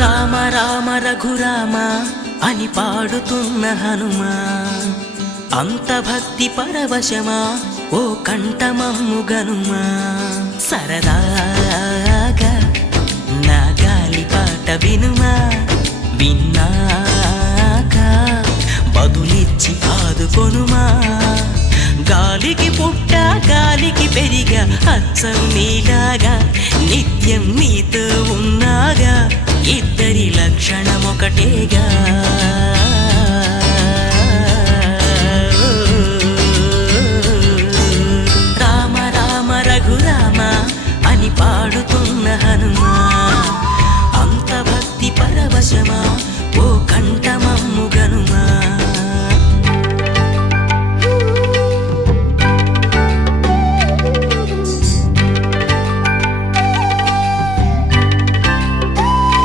రామ రామ రఘురామ అని పాడుతున్న హనుమా, అంత భక్తి పరవశమా ఓ కంఠమమ్ము గనుమా. సరదాగా నా గాలి పాట వినుమా, విన్నాక బదులిచ్చి ఆదుకొనుమా. గాలికి పుట్ట గాలికి పెరిగా అచ్చం నీలాగా, నిత్యం నీతో ఉన్నాగా, ఇద్దరి లక్షణం ఒకటేగా. రామ రామ రఘురామ అని పాడుతున్న హనుమా, అంత భక్తి పరవశమా ఓ కంఠ